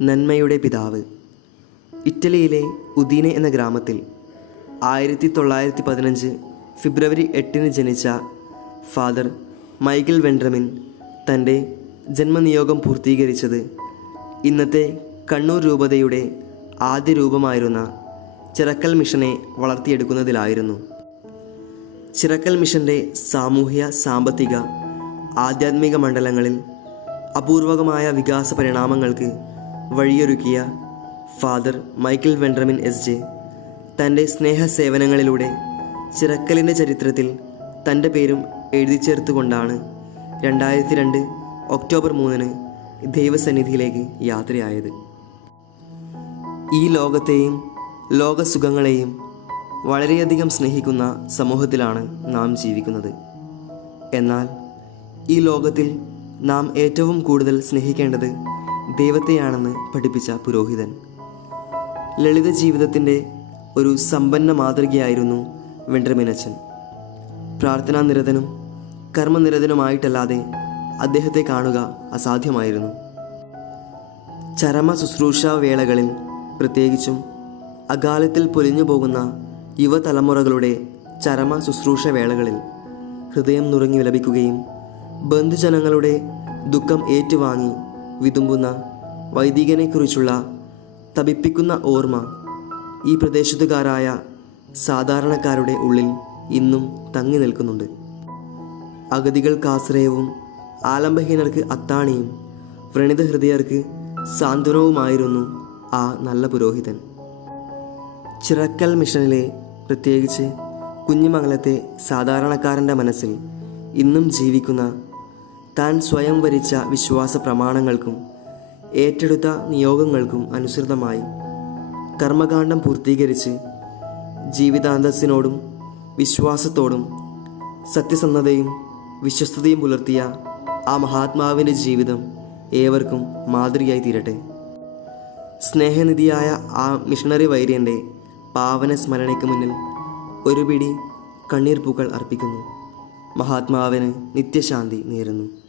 നന്മയുടെ പിതാവ്. ഇറ്റലിയിലെ ഉദീനെ എന്ന ഗ്രാമത്തിൽ ആയിരത്തി തൊള്ളായിരത്തി പതിനഞ്ച് ഫെബ്രുവരി എട്ടിന് ജനിച്ച ഫാദർ മൈക്കിൾ വെൻഡ്രമിൻ തന്റെ ജന്മനിയോഗം പൂർത്തീകരിച്ചത് ഇന്നത്തെ കണ്ണൂർ രൂപതയുടെ ആദ്യ രൂപമായിരുന്ന ചിറക്കൽ മിഷനെ വളർത്തിയെടുക്കുന്നതിലായിരുന്നു. ചിറക്കൽ മിഷന്റെ സാമൂഹ്യ സാമ്പത്തിക ആധ്യാത്മിക മണ്ഡലങ്ങളിൽ അപൂർവകമായ വികാസ പരിണാമങ്ങൾക്ക് വഴിയൊരുക്കിയ father Michael Vendramin S J തന്റെ സ്നേഹസേവനങ്ങളിലൂടെ ചിറക്കലിന്റെ ചരിത്രത്തിൽ തന്റെ പേരും എഴുതി ചേർത്തുകൊണ്ടാണ് രണ്ടായിരത്തി രണ്ട് ഒക്ടോബർ മൂന്നിന് ദൈവസന്നിധിയിലേക്ക് യാത്രയായത്. ഈ ലോകത്തെയും ലോകസുഖങ്ങളെയും വളരെയധികം സ്നേഹിക്കുന്ന സമൂഹത്തിലാണ് നാം ജീവിക്കുന്നത്. എന്നാൽ ഈ ലോകത്തിൽ നാം ഏറ്റവും കൂടുതൽ സ്നേഹിക്കേണ്ടത് ദൈവത്തെയാണെന്ന് പഠിപ്പിച്ച പുരോഹിതൻ. ലളിത ജീവിതത്തിന്റെ ഒരു സമ്പന്ന മാതൃകയായിരുന്നു വെണ്ടർമിനച്ചൻ പ്രാർത്ഥനാനിരതനും കർമ്മനിരതനുമായിട്ടല്ലാതെ അദ്ദേഹത്തെ കാണുക അസാധ്യമായിരുന്നു. ചരമ ശുശ്രൂഷ വേളകളിൽ പ്രത്യേകിച്ചും അകാലത്തിൽ പൊലിഞ്ഞു പോകുന്ന യുവതലമുറകളുടെ ചരമ ശുശ്രൂഷ വേളകളിൽ ഹൃദയം നുറങ്ങി വിലപിക്കുകയും ബന്ധുജനങ്ങളുടെ ദുഃഖം ഏറ്റുവാങ്ങി വിതുമ്പുന്ന വൈദികനെക്കുറിച്ചുള്ള തപിപ്പിക്കുന്ന ഓർമ്മ ഈ പ്രദേശത്തുകാരായ സാധാരണക്കാരുടെ ഉള്ളിൽ ഇന്നും തങ്ങി നിൽക്കുന്നുണ്ട്. അഗതികൾക്കാശ്രയവും ആലംബഹീനർക്ക് അത്താണിയും വ്രണിത ഹൃദയർക്ക് സാന്ത്വനവുമായിരുന്നു ആ നല്ല പുരോഹിതൻ. ചിറക്കൽ മിഷനിലെ പ്രത്യേകിച്ച് കുഞ്ഞിമംഗലത്തെ സാധാരണക്കാരന്റെ മനസ്സിൽ ഇന്നും ജീവിക്കുന്ന താൻ സ്വയം വരിച്ച വിശ്വാസ പ്രമാണങ്ങൾക്കും ഏറ്റെടുത്ത നിയോഗങ്ങൾക്കും അനുസൃതമായി കർമ്മകാണ്ഡം പൂർത്തീകരിച്ച് ജീവിതാന്തസ്സിനോടും വിശ്വാസത്തോടും സത്യസന്ധതയും വിശ്വസ്തതയും പുലർത്തിയ ആ മഹാത്മാവിന്റെ ജീവിതം ഏവർക്കും മാതൃകയായി തീരട്ടെ. സ്നേഹനിധിയായ ആ മിഷണറി വൈര്യന്റെ പാവന സ്മരണയ്ക്ക് മുന്നിൽ ഒരു പിടി കണ്ണീർ പൂക്കൾ അർപ്പിക്കുന്നു. മഹാത്മാവിന് നിത്യശാന്തി നേരുന്നു.